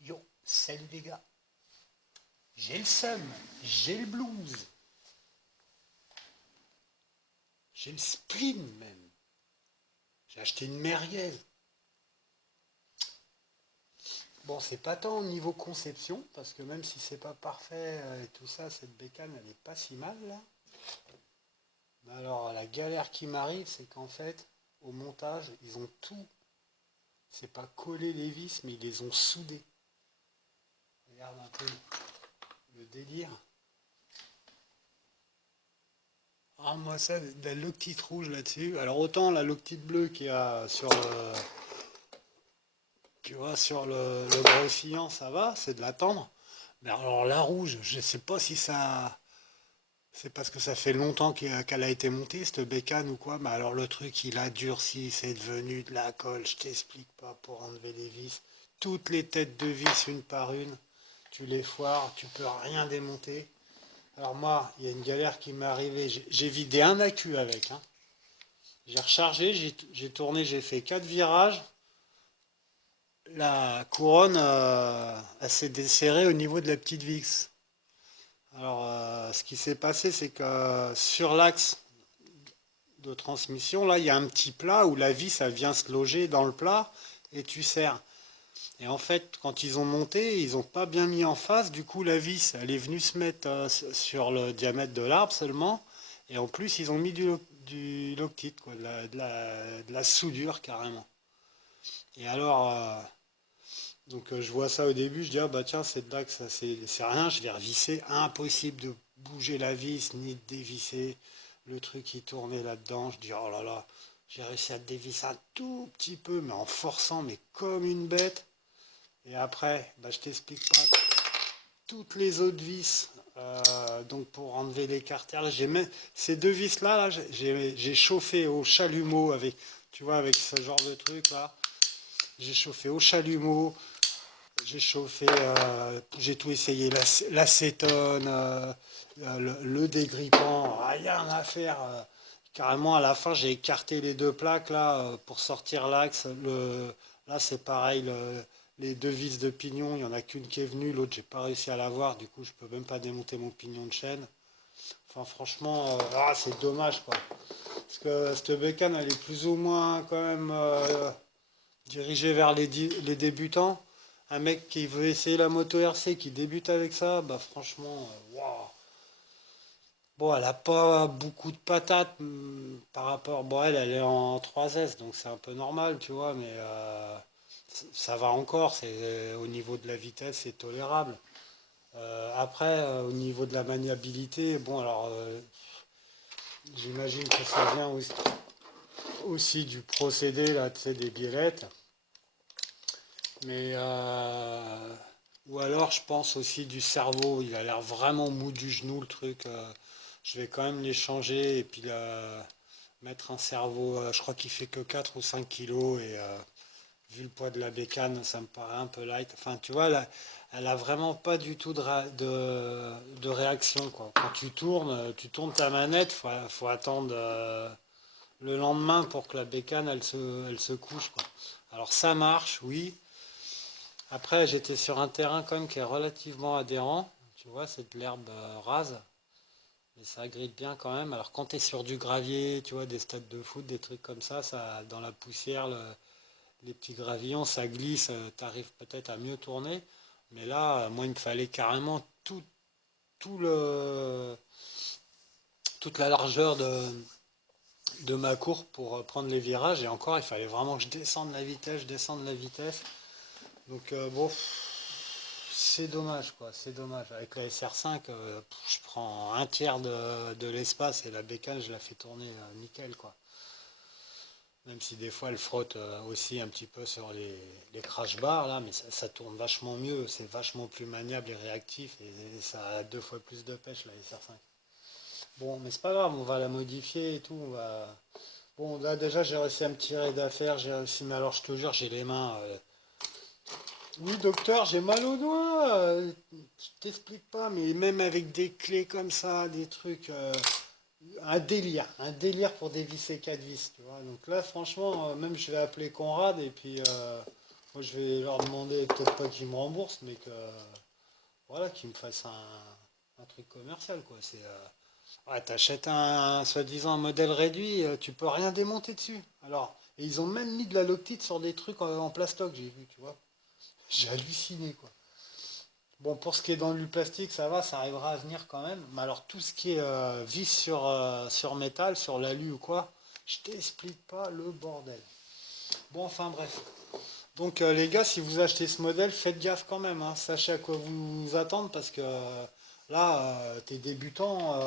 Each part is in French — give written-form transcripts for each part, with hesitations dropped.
Yo, salut les gars. J'ai le seum, j'ai le blues, j'ai le spleen même. J'ai acheté une merguez. Bon, c'est pas tant au niveau conception, parce que même si c'est pas parfait et tout ça, cette bécane, elle est pas si mal là. Mais alors, la galère qui m'arrive, c'est qu'en fait, au montage, ils ont tout. C'est pas collé les vis, mais ils les ont soudés. Regarde un peu le délire. Ah, moi, ça, la loctite rouge là-dessus. Alors, autant la loctite bleue qu'il y a sur le, tu vois, sur le grossillant, ça va, c'est de la tendre. Mais alors, la rouge, je sais pas si ça. C'est parce que ça fait longtemps qu'elle a été montée, cette bécane ou quoi. Mais alors, le truc, il a durci, c'est devenu de la colle, je t'explique pas, pour enlever les vis. Toutes les têtes de vis, une par une, tu les foires, tu peux rien démonter. Alors, moi, il y a une galère qui m'est arrivée. J'ai vidé un accu avec, hein. J'ai rechargé, j'ai tourné, j'ai fait 4 virages. La couronne, elle s'est desserrée au niveau de la petite vis. Alors, ce qui s'est passé, c'est que sur l'axe de transmission, là, il y a un petit plat où la vis, elle vient se loger dans le plat et tu serres. Et en fait, quand ils ont monté, ils n'ont pas bien mis en face. Du coup, la vis, elle est venue se mettre sur le diamètre de l'arbre seulement. Et en plus, ils ont mis du loctite, quoi, de la soudure carrément. Et alors, donc je vois ça au début, je dis ah bah tiens c'est de là que ça c'est rien, je vais revisser, impossible de bouger la vis ni de dévisser, le truc qui tournait là-dedans, je dis oh là là, j'ai réussi à dévisser un tout petit peu mais en forçant mais comme une bête. Et après, bah, je t'explique pas toutes les autres vis, donc pour enlever les carters, ces deux vis là, j'ai chauffé au chalumeau avec, tu vois avec ce genre de truc là, j'ai chauffé au chalumeau. J'ai chauffé, j'ai tout essayé, l'acétone, le dégrippant, rien à faire. Carrément, à la fin, j'ai écarté les deux plaques là pour sortir l'axe. Là, c'est pareil, les deux vis de pignon, il n'y en a qu'une qui est venue, l'autre, j'ai pas réussi à l'avoir. Du coup, je peux même pas démonter mon pignon de chaîne. Enfin, franchement, c'est dommage quoi. Parce que cette bécane, elle est plus ou moins quand même dirigée vers les débutants. Un mec qui veut essayer la moto RC, qui débute avec ça, bah franchement, waouh. Bon, elle a pas beaucoup de patates par rapport. Bon, elle est en 3S, donc c'est un peu normal, tu vois, mais ça va encore. Au niveau de la vitesse, c'est tolérable. Après, au niveau de la maniabilité, bon, alors j'imagine que ça vient aussi du procédé là, tu sais, des biellettes. Mais ou alors je pense aussi du cerveau, il a l'air vraiment mou du genou le truc. Je vais quand même les changer et puis mettre un cerveau, je crois qu'il fait que 4 ou 5 kilos et vu le poids de la bécane, ça me paraît un peu light. Enfin, tu vois, elle a vraiment pas du tout de réaction, quoi. Quand tu tournes ta manette, faut attendre le lendemain pour que la bécane elle se couche, quoi. Alors ça marche, oui. Après, j'étais sur un terrain quand même qui est relativement adhérent. Tu vois, c'est de l'herbe rase, mais ça grille bien quand même. Alors quand tu es sur du gravier, tu vois, des stades de foot, des trucs comme ça dans la poussière, les petits gravillons, ça glisse, tu arrives peut-être à mieux tourner. Mais là, moi, il me fallait carrément tout toute la largeur de ma courbe pour prendre les virages. Et encore, il fallait vraiment que je descende la vitesse. Donc bon, c'est dommage quoi, c'est dommage. Avec la SR5, je prends un tiers de l'espace et la bécane, je la fais tourner nickel quoi. Même si des fois elle frotte aussi un petit peu sur les crash bars là, mais ça tourne vachement mieux, c'est vachement plus maniable et réactif et ça a 2 fois plus de pêche la SR5. Bon, mais c'est pas grave, on va la modifier et tout. Bon, là déjà j'ai réussi à me tirer d'affaire, j'ai réussi, mais alors je te jure, j'ai les mains. Oui, docteur, j'ai mal au doigt. Je t'explique pas, mais même avec des clés comme ça, des trucs. un délire pour dévisser 4 vis, tu vois. Donc là, franchement, même je vais appeler Conrad et puis moi je vais leur demander, peut-être pas qu'ils me remboursent, mais que voilà, qu'ils me fassent un truc commercial, quoi. Ouais, t'achètes un soi-disant un modèle réduit, tu peux rien démonter dessus. Alors, et ils ont même mis de la Loctite sur des trucs en plastoc, j'ai vu, tu vois. J'ai halluciné, quoi. Bon, pour ce qui est dans le plastique, ça va, ça arrivera à venir quand même. Mais alors, tout ce qui est vis sur métal, sur l'alu ou quoi, je t'explique pas le bordel. Bon, enfin bref. Donc, les gars, si vous achetez ce modèle, faites gaffe quand même, hein. Sachez à quoi vous attendre parce que là, t'es débutant,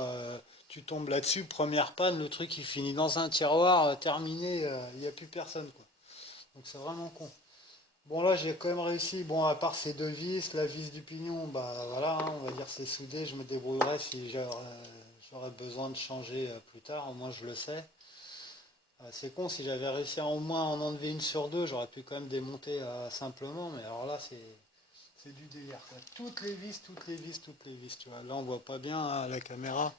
tu tombes là-dessus, première panne, le truc il finit dans un tiroir, terminé, il n'y a plus personne, quoi. Donc, c'est vraiment con. Bon là j'ai quand même réussi, bon à part ces deux vis, la vis du pignon, bah voilà, hein, on va dire c'est soudé, je me débrouillerai si j'aurais besoin de changer plus tard, au moins je le sais. C'est con, si j'avais réussi à au moins en enlever une sur deux, j'aurais pu quand même démonter simplement, mais alors là c'est du délire, quoi. Toutes les vis, toutes les vis, toutes les vis, tu vois. Là on voit pas bien hein, à la caméra,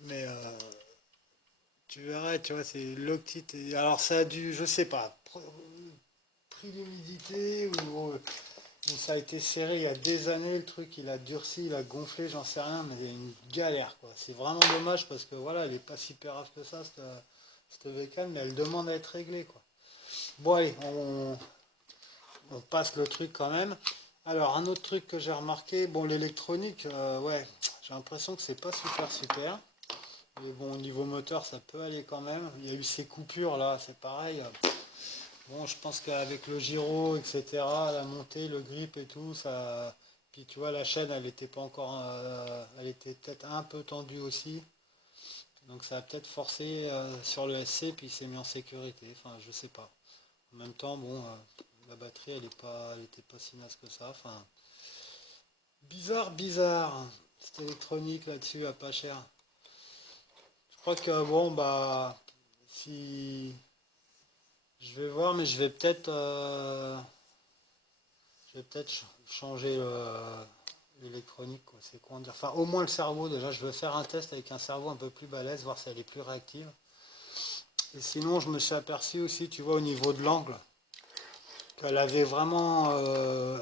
mais tu verrais, tu vois, c'est Loctite. Alors ça a dû, je sais pas, pris l'humidité ou ça a été serré il y a des années, le truc il a durci, il a gonflé, j'en sais rien, mais il y a une galère quoi. C'est vraiment dommage parce que voilà, elle est pas si pérave que ça, cette bécane, mais elle demande à être réglée quoi. Bon allez, on passe le truc quand même. Alors un autre truc que j'ai remarqué, bon l'électronique, ouais, j'ai l'impression que c'est pas super super. Mais bon au niveau moteur ça peut aller quand même. Il y a eu ces coupures là, c'est pareil. Bon, je pense qu'avec le gyro, etc., la montée, le grip et tout, ça. Puis tu vois, la chaîne, elle était pas encore. Elle était peut-être un peu tendue aussi. Donc ça a peut-être forcé sur le SC, puis il s'est mis en sécurité. Enfin, je sais pas. En même temps, bon, la batterie, elle était pas si naze que ça. Enfin, bizarre, bizarre. Cette électronique là-dessus, à pas cher. Je crois que bon, bah, si. Je vais voir, mais je vais peut-être changer l'électronique, quoi. C'est quoi dire. Enfin, au moins le cerveau, déjà, je vais faire un test avec un cerveau un peu plus balèze, voir si elle est plus réactive. Et sinon, je me suis aperçu aussi, tu vois, au niveau de l'angle, qu'elle avait vraiment,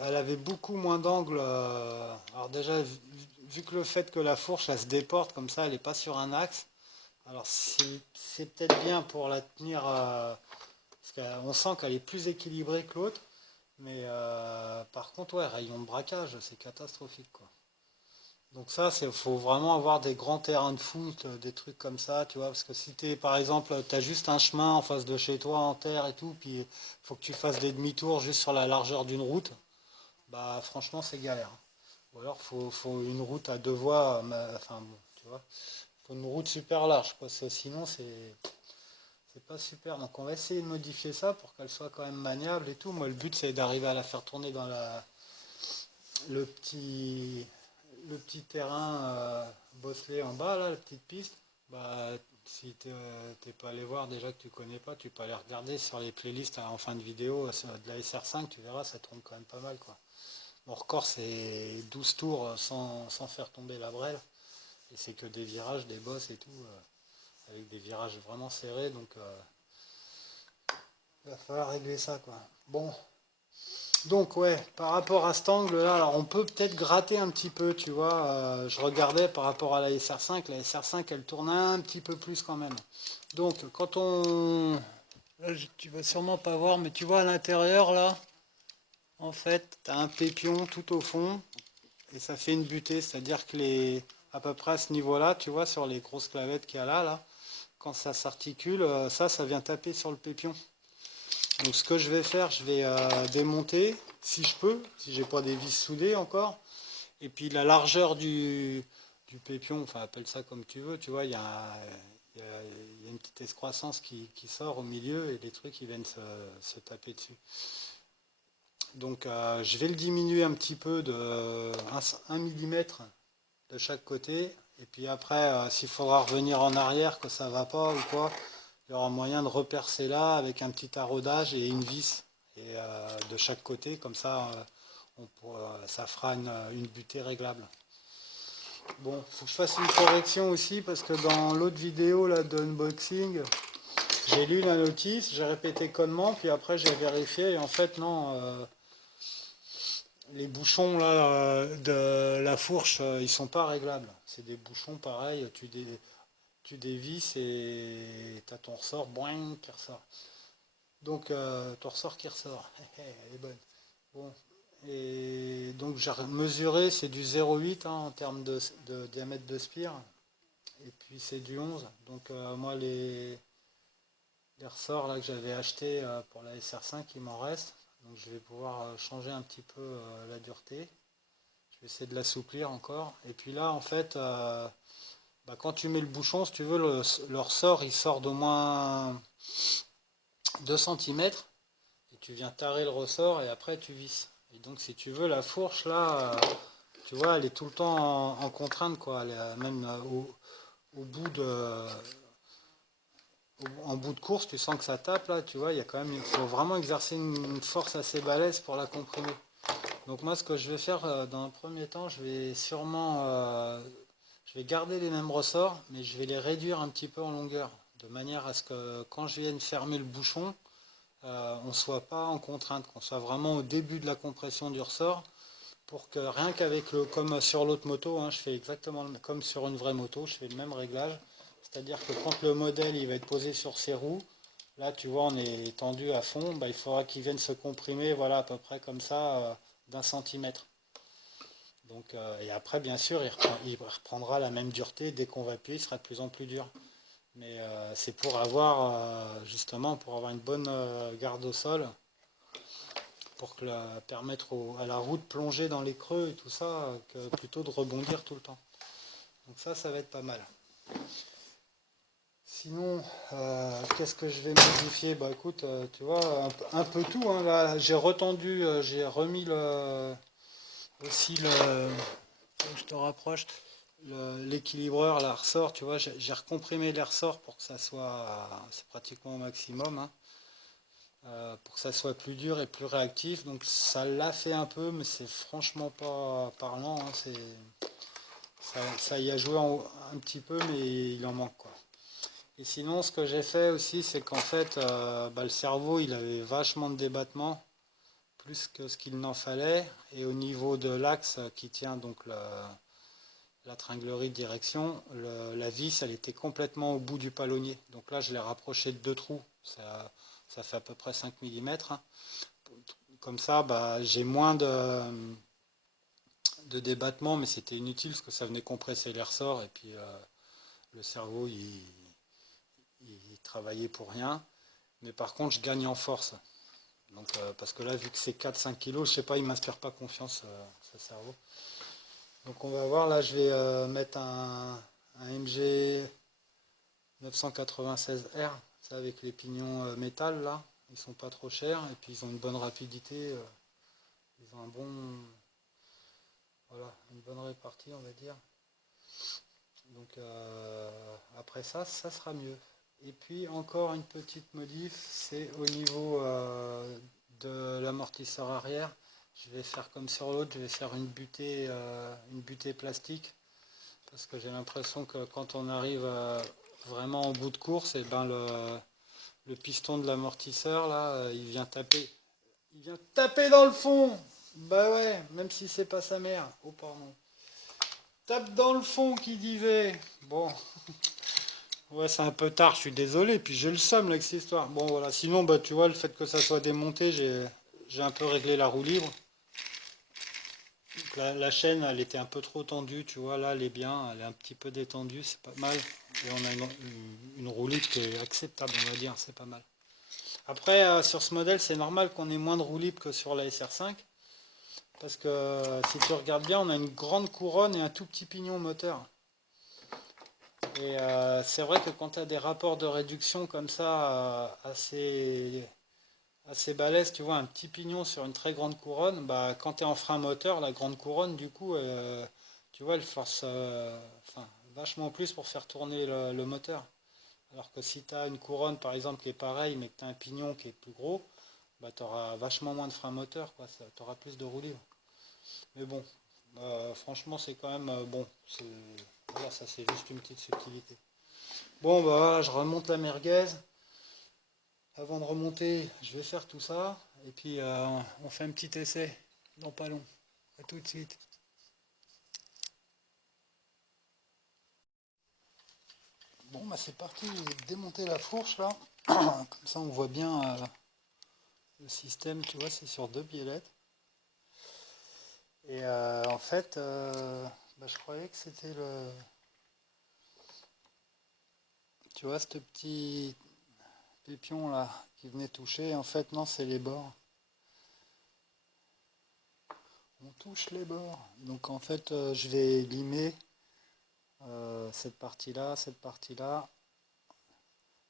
elle avait beaucoup moins d'angle. Alors déjà, vu que le fait que la fourche, elle se déporte comme ça, elle n'est pas sur un axe. Alors c'est peut-être bien pour la tenir, parce qu'on sent qu'elle est plus équilibrée que l'autre. Mais par contre, ouais, rayon de braquage, c'est catastrophique, quoi. Donc ça, c'est faut vraiment avoir des grands terrains de foot, des trucs comme ça, tu vois, parce que si t'es, par exemple, t'as juste un chemin en face de chez toi en terre et tout, puis faut que tu fasses des demi-tours juste sur la largeur d'une route, bah franchement, c'est galère. Ou alors, faut une route à deux voies, enfin bon, tu vois, faut une route super large, quoi. Sinon, c'est pas super. Donc on va essayer de modifier ça pour qu'elle soit quand même maniable et tout. Moi, le but, c'est d'arriver à la faire tourner dans le petit, le petit terrain bosselé en bas, là, la petite piste. Bah, si t'es pas allé voir déjà que tu connais pas, tu peux aller regarder sur les playlists en fin de vidéo de la SR5, tu verras, ça tourne quand même pas mal, quoi. Mon record, c'est 12 tours sans faire tomber la brelle. Et c'est que des virages, des bosses et tout, avec des virages vraiment serrés. Donc, il va falloir régler ça, quoi. Bon, donc ouais, par rapport à cet angle-là, alors on peut peut-être gratter un petit peu, tu vois. Je regardais par rapport à la SR5, elle tourne un petit peu plus quand même. Donc quand on... Là, tu vas sûrement pas voir, mais tu vois à l'intérieur là, en fait, tu as un pépion tout au fond, et ça fait une butée, c'est-à-dire que à peu près à ce niveau-là, tu vois, sur les grosses clavettes qu'il y a là, quand ça s'articule, ça vient taper sur le pépion. Donc ce que je vais faire, je vais démonter, si je peux, si j'ai pas des vis soudées encore. Et puis la largeur du pépion, enfin appelle ça comme tu veux, tu vois, il y a une petite excroissance qui sort au milieu et les trucs ils viennent se taper dessus. Donc je vais le diminuer un petit peu de 1 mm de chaque côté. Et puis après, s'il faudra revenir en arrière, que ça va pas ou quoi, il y aura moyen de repercer là avec un petit taraudage et une vis et, de chaque côté, comme ça ça fera une butée réglable. Bon, faut que je fasse une correction aussi parce que dans l'autre vidéo là d'unboxing, j'ai lu la notice, j'ai répété connement, puis après j'ai vérifié et en fait non, les bouchons là de la fourche, ils sont pas réglables. C'est des bouchons pareils, tu dévisses et t'as ton ressort, boing, qui ressort. Donc ton ressort qui ressort, elle est bonne. Bon. Et donc j'ai mesuré, c'est du 0,8 hein, en termes de diamètre de spire. Et puis c'est du 11. Donc moi les ressorts là que j'avais achetés pour la SR5, il m'en reste. Donc je vais pouvoir changer un petit peu la dureté. Je vais essayer de l'assouplir encore. Et puis là en fait, quand tu mets le bouchon, si tu veux, le ressort il sort d'au moins 2 cm. Et tu viens tarer le ressort et après tu visses. Et donc si tu veux la fourche là, tu vois, elle est tout le temps en contrainte quoi. Elle est même au bout en bout de course, tu sens que ça tape là, tu vois, il y a quand même, il faut vraiment exercer une force assez balèze pour la comprimer. Donc moi, ce que je vais faire dans un premier temps, je vais sûrement, je vais garder les mêmes ressorts, mais je vais les réduire un petit peu en longueur, de manière à ce que quand je vienne fermer le bouchon, on ne soit pas en contrainte, qu'on soit vraiment au début de la compression du ressort, pour que rien qu'avec comme sur l'autre moto, hein, je fais exactement comme sur une vraie moto, je fais le même réglage. C'est-à-dire que quand le modèle il va être posé sur ses roues, là tu vois on est tendu à fond, il faudra qu'il vienne se comprimer voilà, à peu près comme ça d'1 centimètre. Donc, et après bien sûr il reprendra la même dureté, dès qu'on va appuyer il sera de plus en plus dur. Mais c'est pour avoir justement pour avoir une bonne garde au sol, pour que permettre à la roue de plonger dans les creux et tout ça, que plutôt de rebondir tout le temps. Donc ça va être pas mal. Sinon, qu'est-ce que je vais modifier? Bah écoute, tu vois, un peu tout, hein, là, j'ai retendu, j'ai remis aussi je te rapproche, l'équilibreur, la ressort, tu vois, j'ai recomprimé les ressorts pour que ça soit, c'est pratiquement au maximum, hein, pour que ça soit plus dur et plus réactif. Donc ça l'a fait un peu, mais c'est franchement pas parlant, hein, ça y a joué un petit peu, mais il en manque quoi. Et sinon, ce que j'ai fait aussi, c'est qu'en fait, le cerveau, il avait vachement de débattement, plus que ce qu'il n'en fallait. Et au niveau de l'axe qui tient donc la tringlerie de direction, la vis, elle était complètement au bout du palonnier. Donc là, je l'ai rapproché de 2 trous. Ça fait à peu près 5 mm. Comme ça, j'ai moins de débattement, mais c'était inutile parce que ça venait compresser les ressorts. Et puis, le cerveau, il travaillait pour rien. Mais par contre, je gagne en force. Donc, parce que là, vu que c'est 4-5 kilos, je sais pas, il m'inspire pas confiance, ce cerveau. Donc on va voir, là, je vais mettre un MG 996R, ça avec les pignons métal, là. Ils sont pas trop chers, et puis ils ont une bonne rapidité, ils ont voilà, une bonne répartie, on va dire. Donc après ça sera mieux. Et puis encore une petite modif, c'est au niveau de l'amortisseur arrière. Je vais faire comme sur l'autre, je vais faire une butée plastique. Parce que j'ai l'impression que quand on arrive vraiment en bout de course, et ben le piston de l'amortisseur, là, il vient taper. Il vient taper dans le fond. Bah ouais, même si c'est pas sa mère. Oh pardon. Tape dans le fond qui disait. Bon, ouais, c'est un peu tard, je suis désolé. Puis j'ai le seum avec cette histoire. Bon, voilà. Sinon, tu vois, le fait que ça soit démonté, j'ai un peu réglé la roue libre. Donc la chaîne, elle était un peu trop tendue, tu vois. Là, elle est bien, elle est un petit peu détendue, c'est pas mal. Et on a une roue libre qui est acceptable, on va dire, c'est pas mal. Après, sur ce modèle, c'est normal qu'on ait moins de roue libre que sur la SR5. Parce que si tu regardes bien, on a une grande couronne et un tout petit pignon moteur. Et c'est vrai que quand tu as des rapports de réduction comme ça, assez balèze, tu vois, un petit pignon sur une très grande couronne, quand tu es en frein moteur, la grande couronne, du coup, tu vois, elle force vachement plus pour faire tourner le moteur. Alors que si tu as une couronne, par exemple, qui est pareille, mais que tu as un pignon qui est plus gros, tu auras vachement moins de frein moteur, quoi, tu auras plus de roue libre. Mais bon, Franchement, c'est quand même bon. Voilà, ça c'est juste une petite subtilité. Bon, bah voilà, je remonte la merguez. Avant de remonter, je vais faire tout ça. Et puis, on fait un petit essai dans pas long. À tout de suite. Bon, bah c'est parti. J'ai démonté la fourche là. Comme ça, on voit bien le système. Tu vois, c'est sur deux biellettes. Et en fait, bah, je croyais que c'était le. Tu vois, ce petit pépion là qui venait toucher. En fait, non, c'est les bords. On touche les bords. Donc en fait, je vais limer cette partie-là,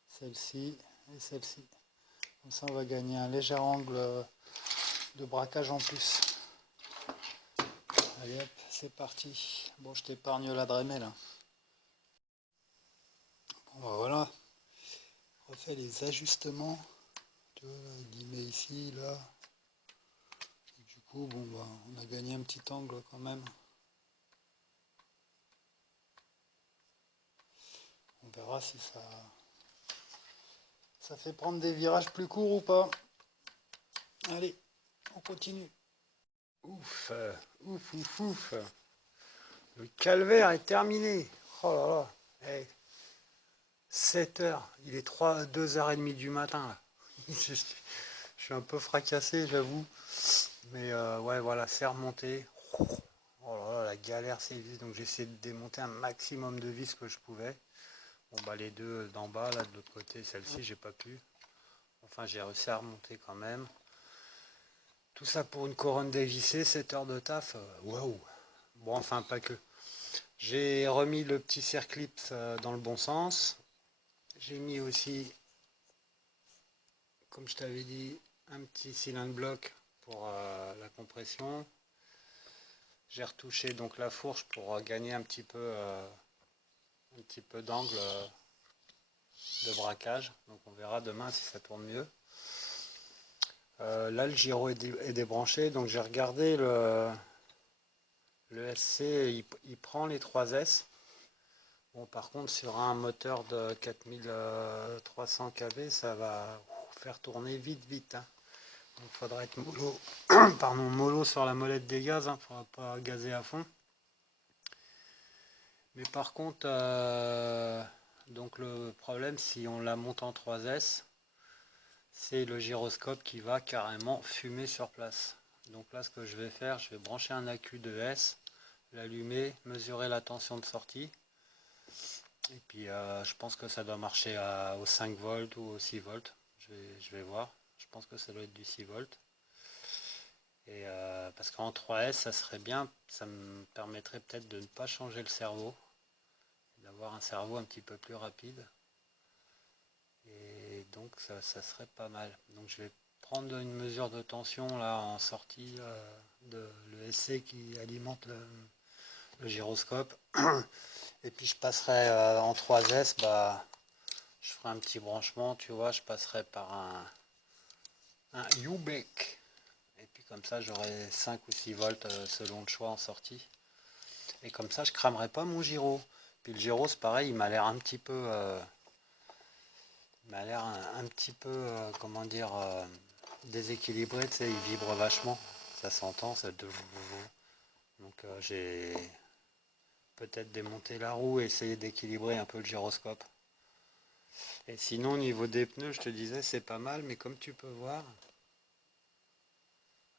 celle-ci et celle-ci. Comme ça, on va gagner un léger angle de braquage en plus. Allez hop, c'est parti. Bon, je t'épargne la Dremel. Bon, bah voilà. On refait les ajustements. Tu vois, il met ici, là. Et du coup, bon, bah, on a gagné un petit angle quand même. On verra si ça fait prendre des virages plus courts ou pas. Allez, on continue. Ouf, ouf, ouf, ouf. Le calvaire est terminé. Oh là là. Hey, 7 heures. Il est 2h30 du matin là. Je suis un peu fracassé, j'avoue. Mais ouais, voilà, c'est remonté. Oh là là, la galère, c'est vis. Donc j'ai essayé de démonter un maximum de vis que je pouvais. Bon bah les deux d'en bas, là de l'autre côté, celle-ci, j'ai pas pu. Enfin, j'ai réussi à remonter quand même. Tout ça pour une couronne dévissée, 7 heures de taf. Waouh. Bon, enfin, pas que. J'ai remis le petit circlips dans le bon sens. J'ai mis aussi, comme je t'avais dit, un petit cylindre bloc pour la compression. J'ai retouché donc la fourche pour gagner un petit peu d'angle de braquage. Donc on verra demain si ça tourne mieux. Là le gyro est débranché, donc j'ai regardé le SC, il prend les 3S. Bon, par contre, sur un moteur de 4300 kV, ça va faire tourner vite, vite. Hein. Donc, il faudra être mollo, pardon, mollo sur la molette des gaz. Il ne faudra pas gazer à fond. Mais par contre, donc le problème, si on la monte en 3S, c'est le gyroscope qui va carrément fumer sur place. Donc là, ce que je vais faire, je vais brancher un accu de S, l'allumer, mesurer la tension de sortie. Et puis je pense que ça doit marcher au 5 volts ou au 6 volts. Je vais voir. Je pense que ça doit être du 6 volts. Et parce qu'en 3S, ça serait bien, ça me permettrait peut-être de ne pas changer le cerveau, d'avoir un cerveau un petit peu plus rapide. Et donc ça serait pas mal. Donc je vais prendre une mesure de tension là en sortie de l'ESC qui alimente le gyroscope. Et puis je passerai en 3S, bah, je ferai un petit branchement, tu vois, je passerai par un U-Bec. Et puis comme ça, j'aurai 5 ou 6 volts selon le choix en sortie. Et comme ça, je cramerai pas mon gyro. Puis le gyro, c'est pareil, il m'a l'air un petit peu... il m'a l'air un petit peu, comment dire, déséquilibré, tu sais, il vibre vachement. Ça s'entend, ça de... Donc j'ai peut-être démonté la roue et essayer d'équilibrer un peu le gyroscope. Et sinon, au niveau des pneus, je te disais, c'est pas mal, mais comme tu peux voir,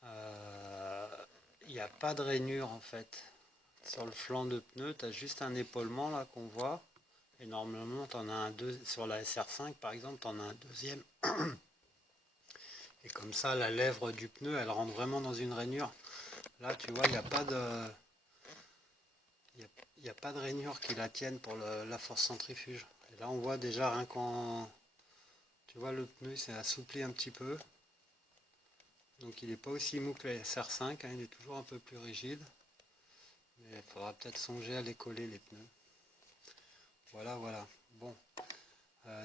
il n'y a pas de rainure en fait. Sur le flanc de pneu, tu as juste un épaulement là qu'on voit. Et normalement, tu en as un sur la SR5 par exemple, tu en as un deuxième. Et comme ça, la lèvre du pneu, elle rentre vraiment dans une rainure. Là, tu vois, il n'y a pas de... Il n'y a pas de rainure qui la tienne pour la force centrifuge. Et là, on voit déjà rien qu'en... Tu vois, le pneu s'est assoupli un petit peu. Donc il n'est pas aussi mou que la SR5, hein, il est toujours un peu plus rigide. Mais il faudra peut-être songer à les coller les pneus. Voilà, voilà. Bon.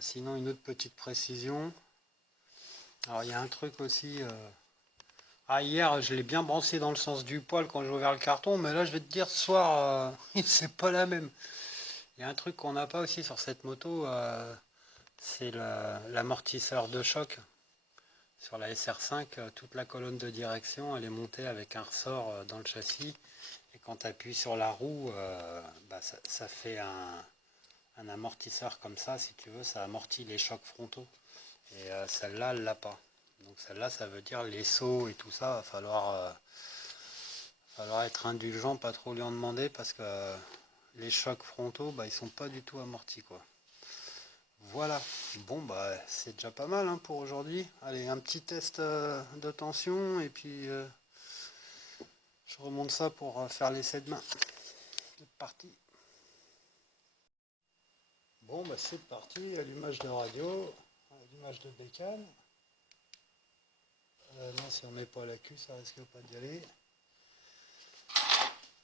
Sinon, une autre petite précision. Alors il y a un truc aussi... Ah, hier, je l'ai bien brancé dans le sens du poil quand j'ai ouvert le carton, mais là, je vais te dire, ce soir, c'est pas la même. Il y a un truc qu'on n'a pas aussi sur cette moto, c'est l'amortisseur de choc. Sur la SR5, toute la colonne de direction, elle est montée avec un ressort dans le châssis. Et quand tu appuies sur la roue, bah, ça fait un amortisseur comme ça, si tu veux, ça amortit les chocs frontaux. Et celle-là, elle l'a pas. Donc celle-là, ça veut dire les sauts et tout ça, va falloir être indulgent, pas trop lui en demander parce que les chocs frontaux, bah, ils sont pas du tout amortis, quoi. Voilà, bon bah c'est déjà pas mal hein, pour aujourd'hui. Allez, un petit test de tension et puis je remonte ça pour faire l'essai de main. C'est parti. Bon bah c'est parti, allumage de radio, allumage de bécane. Non, si on met pas la queue, ça risque pas d'y aller.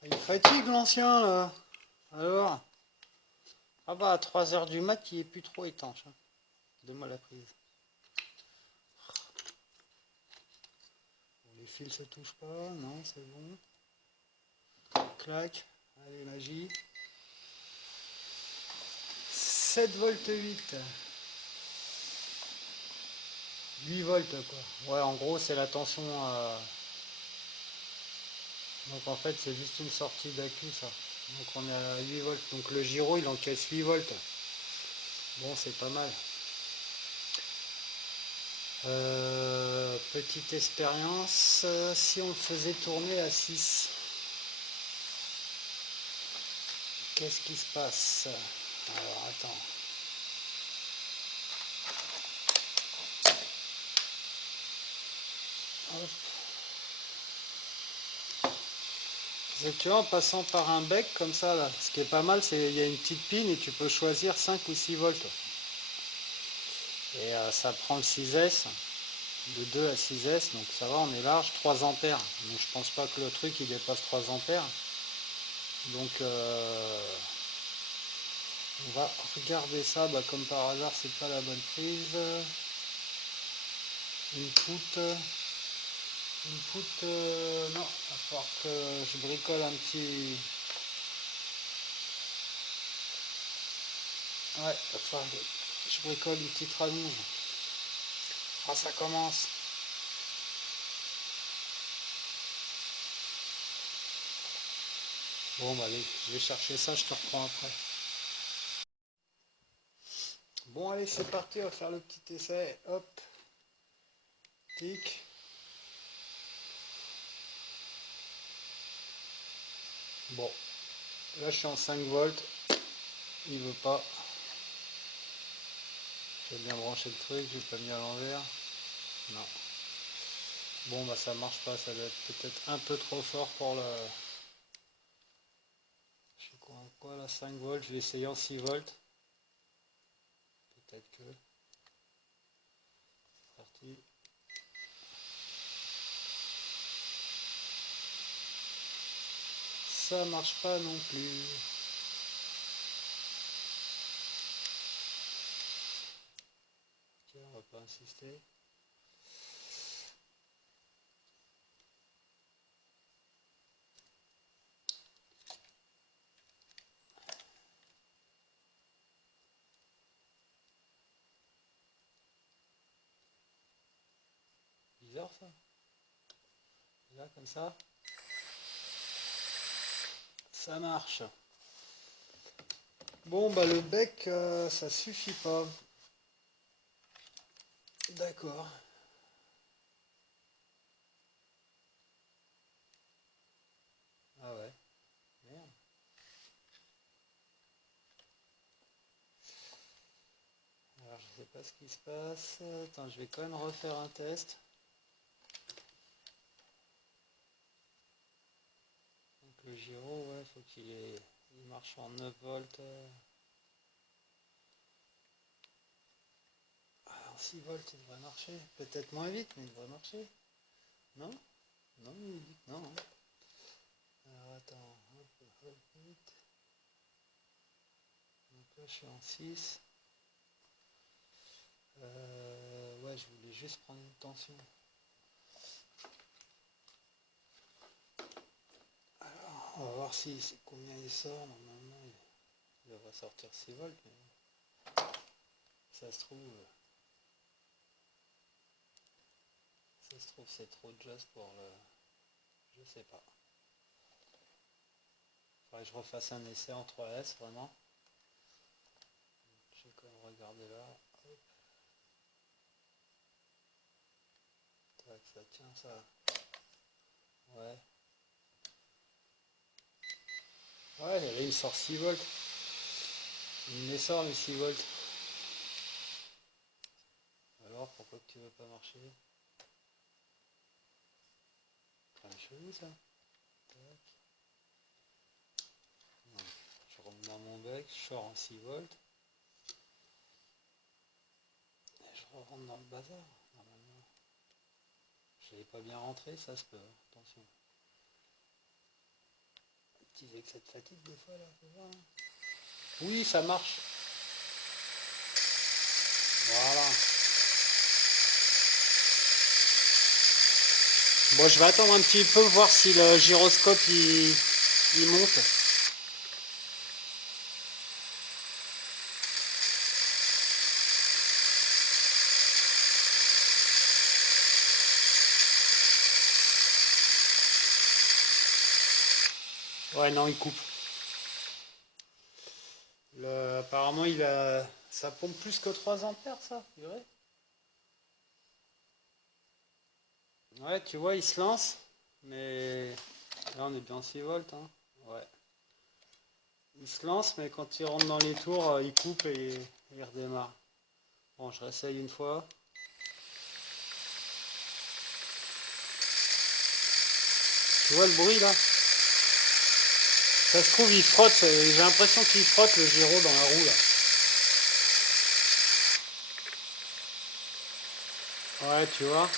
Il fatigue l'ancien là. Alors? Ah bah à 3 heures du mat, il est plus trop étanche, hein. Donne-moi la prise. Bon, les fils se touchent pas, non, c'est bon. Clac, allez magie. 7 volts 8. 8 volts quoi. Ouais, en gros c'est la tension. Donc en fait c'est juste une sortie d'accu ça. Donc on est à 8 volts. Donc le gyro il encaisse 8 volts. Bon c'est pas mal. Petite expérience. Si on le faisait tourner à 6, qu'est-ce qui se passe? Alors attends. Hop. Tu vois, en passant par un bec comme ça, là, ce qui est pas mal, c'est qu'il y a une petite pine et tu peux choisir 5 ou 6 volts. Et ça prend le 6S, de 2 à 6S, donc ça va, on est large, 3 ampères. Donc je pense pas que le truc il dépasse 3 ampères. Donc on va regarder ça, bah, comme par hasard c'est pas la bonne prise. Input, non, il va falloir que je bricole un petit... Ouais, il va falloir que je bricole une petite rallonge. Ah, ça commence. Bon, bah allez, je vais chercher ça, je te reprends après. Bon, allez, c'est parti, on va faire le petit essai. Hop, tic. Bon, là je suis en 5 volts, il veut pas. J'ai bien branché le truc, j'ai pas mis à l'envers. Non. Bon, bah ça marche pas, ça doit être peut-être un peu trop fort pour le... Je sais quoi là, 5 volts, je vais essayer en 6 volts. Peut-être que... C'est parti. Ça marche pas non plus. Ok, on va pas insister. Bizarre ça. Là, comme ça marche. Bon, bah le bec, ça suffit pas. D'accord. Ah ouais, merde. Alors, je sais pas ce qui se passe. Attends, je vais quand même refaire un test. Donc le gyro, ouais, faut il marche en 9 volts. En 6 volts, il devrait marcher. Peut-être moins vite, mais il devrait marcher. Non? Non, il dit que non, hein. Alors attends, hop, hop, vite. Donc là, je suis en 6. Ouais, je voulais juste prendre une tension. On va voir si combien il sort. Normalement, il devrait sortir 6 volts. Mais ça se trouve, c'est trop just pour le. Je sais pas. Faudrait que je refasse un essai en 3S vraiment. Je vais quand même regarder là. Hop. Tac, ça tient ça. Ouais. Ouais, là, il sort 6 volts. Il me les sort les 6 volts. Alors pourquoi que tu veux pas marcher? Quand même chelou ça. Tac. Non. Je rentre dans mon bec, je sors en 6 volts. Et je rentre dans le bazar, normalement. Je l'avais pas bien rentré, ça se peut, hein. Attention. Petit excès de fatigue des fois là, faut voir, hein. Oui, ça marche. Voilà. Bon, je vais attendre un petit peu, voir si le gyroscope il monte. Ouais, non, il coupe. Apparemment, ça pompe plus que 3 ampères, ça, c'est vrai. Ouais, tu vois, il se lance, mais là, on est bien 6 volts, hein. Ouais. Il se lance, mais quand il rentre dans les tours, il coupe et il redémarre. Bon, je réessaye une fois. Tu vois le bruit, là? Ça se trouve, il frotte, j'ai l'impression qu'il frotte le gyro dans la roue, là. Ouais, tu vois.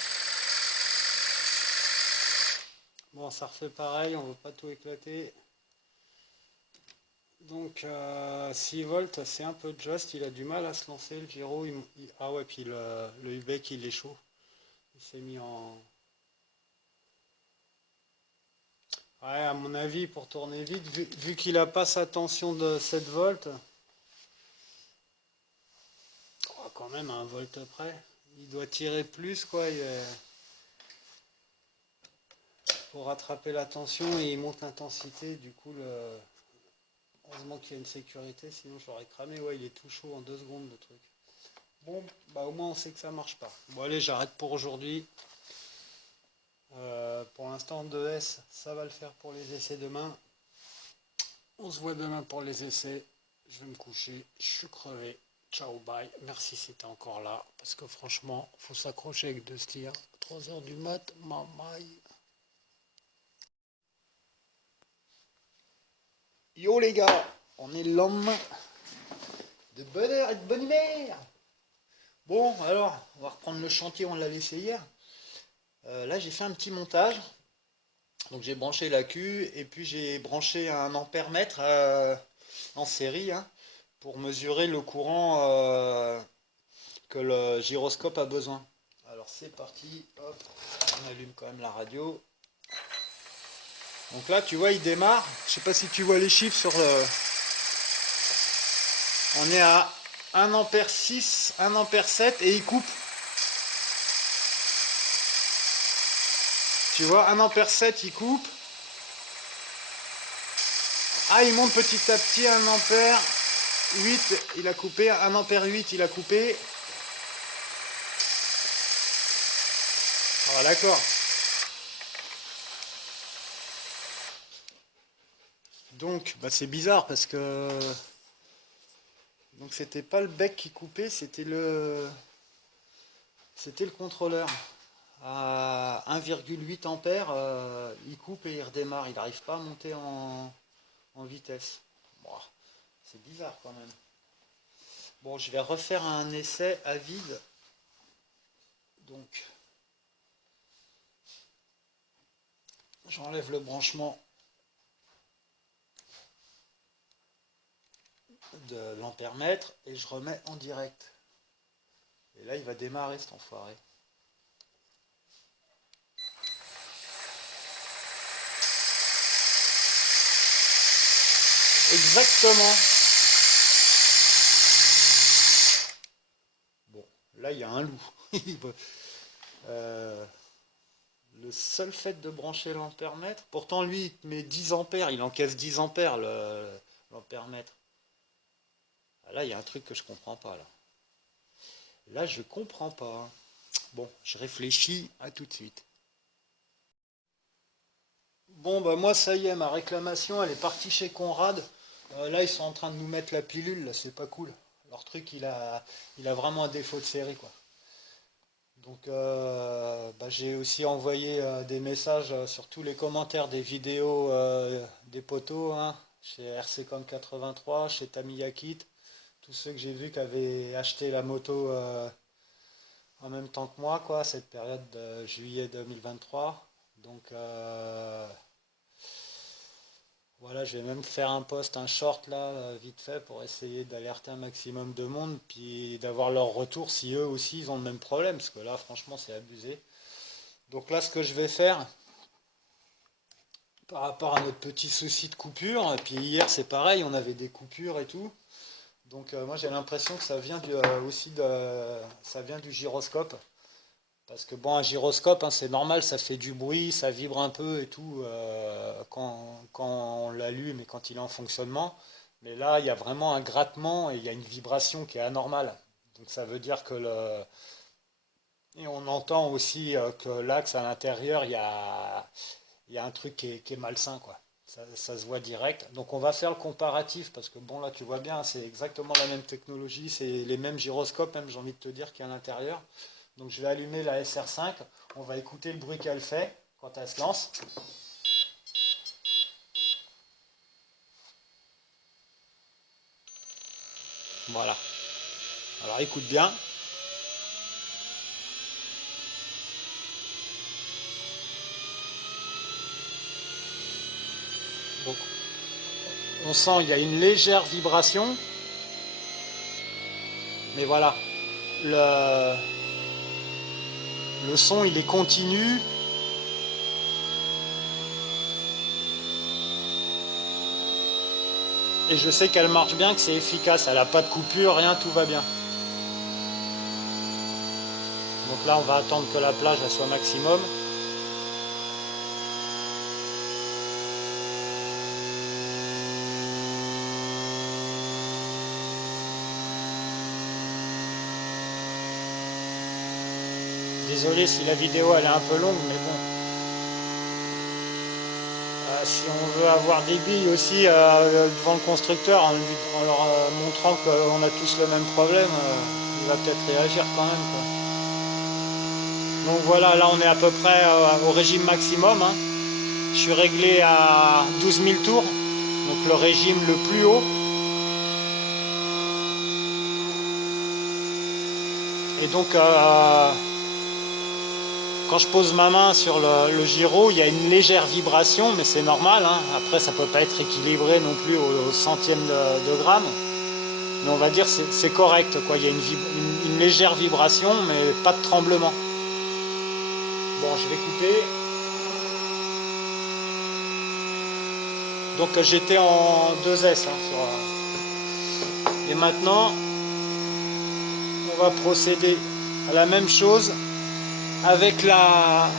Bon, ça refait pareil, on ne veut pas tout éclater. Donc 6 volts, c'est un peu just, il a du mal à se lancer, le gyro. Ah ouais, puis le U-Bec, il est chaud. Il s'est mis en. Ouais, à mon avis, pour tourner vite, vu qu'il n'a pas sa tension de 7 volts, oh, quand même à 1 volt près, il doit tirer plus, quoi. Pour rattraper la tension et il monte l'intensité, du coup, heureusement qu'il y a une sécurité, sinon j'aurais cramé. Ouais, il est tout chaud en 2 secondes, le truc. Bon, bah au moins on sait que ça marche pas. Bon, allez, j'arrête pour aujourd'hui. Pour l'instant, 2S, ça va le faire pour les essais demain. On se voit demain pour les essais. Je vais me coucher, je suis crevé. Ciao, bye. Merci si t'es encore là. Parce que franchement, faut s'accrocher avec 2 tirs. 3 heures du mat, mamaï. Yo les gars, on est le lendemain de bonne heure et de bonne humeur. Bon, alors, on va reprendre le chantier, on l'a laissé hier. Là, j'ai fait un petit montage. Donc j'ai branché la Q et puis j'ai branché un ampère-mètre en série, hein, pour mesurer le courant que le gyroscope a besoin. Alors c'est parti, hop, on allume quand même la radio. Donc là tu vois il démarre, je sais pas si tu vois les chiffres sur le. On est à 1 ampère 6, 1 ampère 7 et il coupe. Tu vois, 1 ampère 7 il coupe. Ah, il monte petit à petit, 1 ampère 8 il a coupé, 1 ampère 8 il a coupé. Ah d'accord. Donc bah, c'est bizarre parce que donc c'était pas le bec qui coupait, c'était le contrôleur. À 1,8 ampères, il coupe et il redémarre. Il n'arrive pas à monter en vitesse. Bon, c'est bizarre quand même. Bon, je vais refaire un essai à vide. Donc, j'enlève le branchement de l'ampère-mètre et je remets en direct. Et là, il va démarrer cet enfoiré. Exactement. Bon, là il y a un loup. Euh, le seul fait de brancher l'ampèremètre, pourtant lui il te met 10 ampères, il encaisse 10 ampères l'ampèremètre. Ah, là il y a un truc que je comprends pas là. Là je comprends pas. Bon, je réfléchis, à tout de suite. Bon bah moi ça y est, ma réclamation elle est partie chez Conrad. Là ils sont en train de nous mettre la pilule, là c'est pas cool. Leur truc il a vraiment un défaut de série quoi. Donc bah, j'ai aussi envoyé des messages sur tous les commentaires des vidéos des potos, hein, chez RCCom 83, chez Tamiyakit, tous ceux que j'ai vus qui avaient acheté la moto en même temps que moi, quoi, cette période de juillet 2023. Donc voilà, je vais même faire un post, un short là, vite fait, pour essayer d'alerter un maximum de monde, puis d'avoir leur retour si eux aussi ils ont le même problème, parce que là franchement c'est abusé. Donc là, ce que je vais faire, par rapport à notre petit souci de coupure, et puis hier c'est pareil, on avait des coupures et tout. Donc moi j'ai l'impression que ça vient aussi ça vient du gyroscope. Parce que bon, un gyroscope, hein, c'est normal, ça fait du bruit, ça vibre un peu et tout quand on l'allume et quand il est en fonctionnement. Mais là, il y a vraiment un grattement et il y a une vibration qui est anormale. Donc ça veut dire que le... Et on entend aussi que l'axe à l'intérieur, il y a un truc qui est malsain, quoi. Ça se voit direct. Donc on va faire le comparatif parce que bon là tu vois bien, c'est exactement la même technologie, c'est les mêmes gyroscopes même j'ai envie de te dire qu'il y a à l'intérieur. Donc je vais allumer la SR5, on va écouter le bruit qu'elle fait quand elle se lance. Voilà. Alors écoute bien. Donc on sent il y a une légère vibration, mais voilà. Le, le son il est continu. Et je sais qu'elle marche bien, que c'est efficace. Elle n'a pas de coupure, rien, tout va bien. Donc là, on va attendre que la plage elle soit maximum. Désolé si la vidéo elle est un peu longue, mais bon. Si on veut avoir des billes aussi devant le constructeur en leur montrant qu'on a tous le même problème, il va peut-être réagir quand même, quoi. Donc voilà, là on est à peu près au régime maximum, hein. Je suis réglé à 12 000 tours, donc le régime le plus haut. Et donc quand je pose ma main sur le gyro, il y a une légère vibration, mais c'est normal, hein. Après ça peut pas être équilibré non plus au centième de gramme. Mais on va dire c'est correct, quoi. Il y a une légère vibration, mais pas de tremblement. Bon, je vais couper. Donc j'étais en 2S, hein, et maintenant on va procéder à la même chose avec la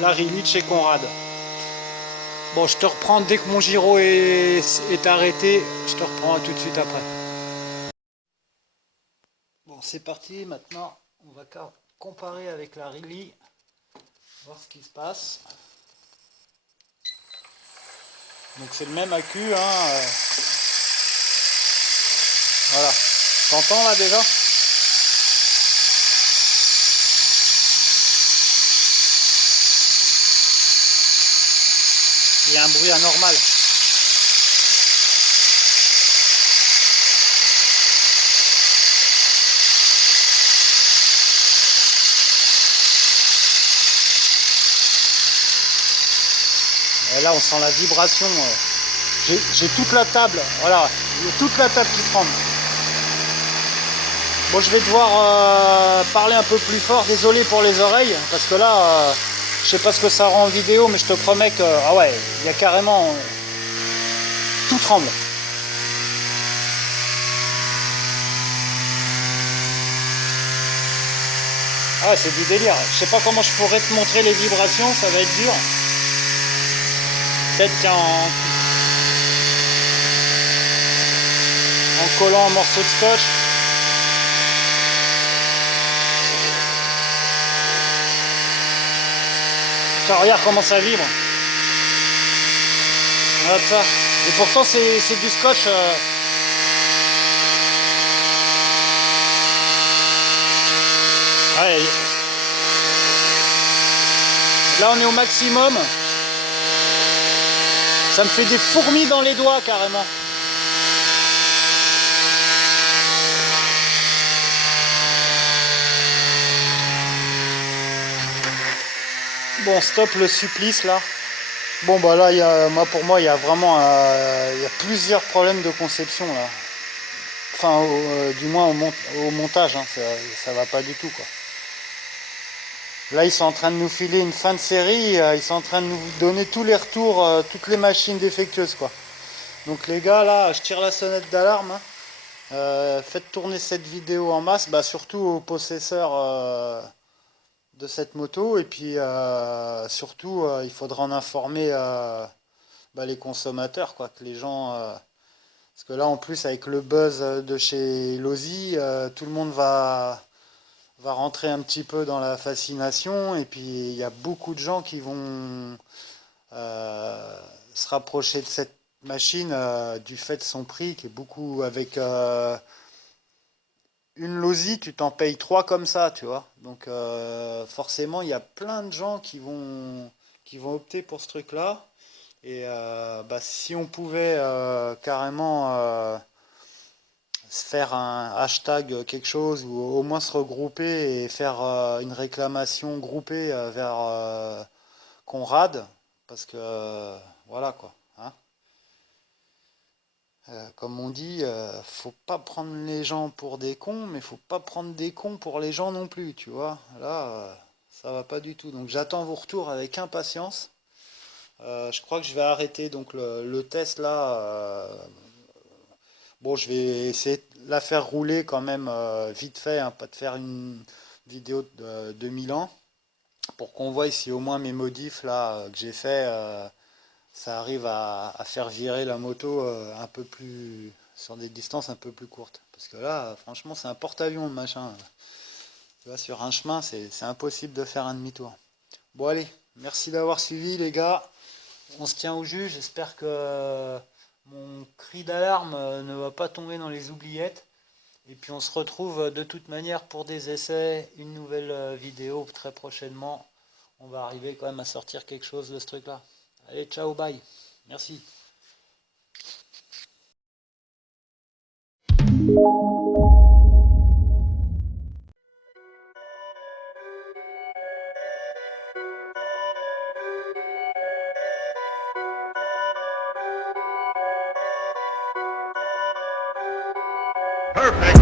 Rilly de chez Conrad. Bon, je te reprends dès que mon gyro est arrêté, je te reprends tout de suite après. Bon, c'est parti, maintenant on va comparer avec la Rilly, voir ce qui se passe. Donc c'est le même accu, hein. Voilà. T'entends là déjà? Il y a un bruit anormal. Et là on sent la vibration. J'ai toute la table, voilà, toute la table qui tremble. Bon, je vais devoir parler un peu plus fort, désolé pour les oreilles, parce que là, je sais pas ce que ça rend en vidéo, mais je te promets que, ah ouais, il y a carrément tout tremble. Ah, c'est du délire. Je sais pas comment je pourrais te montrer les vibrations, ça va être dur. Peut-être en collant un morceau de scotch. Tiens, regarde comment ça vibre. Regarde ça. Et pourtant c'est du scotch. Ouais. Là on est au maximum. Ça me fait des fourmis dans les doigts carrément. Bon, stop le supplice là. Bon bah là, pour moi, il y a vraiment il y a plusieurs problèmes de conception là. Enfin, du moins au montage, hein, ça va pas du tout quoi. Là, ils sont en train de nous filer une fin de série, ils sont en train de nous donner tous les retours, toutes les machines défectueuses quoi. Donc les gars, là, je tire la sonnette d'alarme. Hein. Faites tourner cette vidéo en masse, bah, surtout aux possesseurs de cette moto. Et puis surtout, il faudra en informer bah, les consommateurs, quoi, que les gens... parce que là, en plus, avec le buzz de chez Losi, tout le monde va rentrer un petit peu dans la fascination. Et puis, il y a beaucoup de gens qui vont se rapprocher de cette machine du fait de son prix, qui est beaucoup avec... une Losi, tu t'en payes trois comme ça, tu vois. Donc forcément, il y a plein de gens qui vont opter pour ce truc-là. Et bah, si on pouvait carrément se faire un hashtag quelque chose, ou au moins se regrouper et faire une réclamation groupée vers Conrad, parce que voilà quoi. Hein. Comme on dit, faut pas prendre les gens pour des cons, mais faut pas prendre des cons pour les gens non plus, tu vois. Là, ça va pas du tout. Donc j'attends vos retours avec impatience. Je crois que je vais arrêter donc le test là. Bon, je vais essayer de la faire rouler quand même vite fait, hein, pas de faire une vidéo de 2000 ans, pour qu'on voie si au moins mes modifs là que j'ai fait, ça arrive à faire virer la moto un peu plus sur des distances un peu plus courtes. Parce que là, franchement, c'est un porte-avions le machin. Tu vois, sur un chemin, c'est impossible de faire un demi-tour. Bon, allez, merci d'avoir suivi, les gars. On se tient au jus. J'espère que mon cri d'alarme ne va pas tomber dans les oubliettes. Et puis, on se retrouve de toute manière pour des essais. Une nouvelle vidéo très prochainement. On va arriver quand même à sortir quelque chose de ce truc-là. Allez, ciao, bye. Merci. Perfect.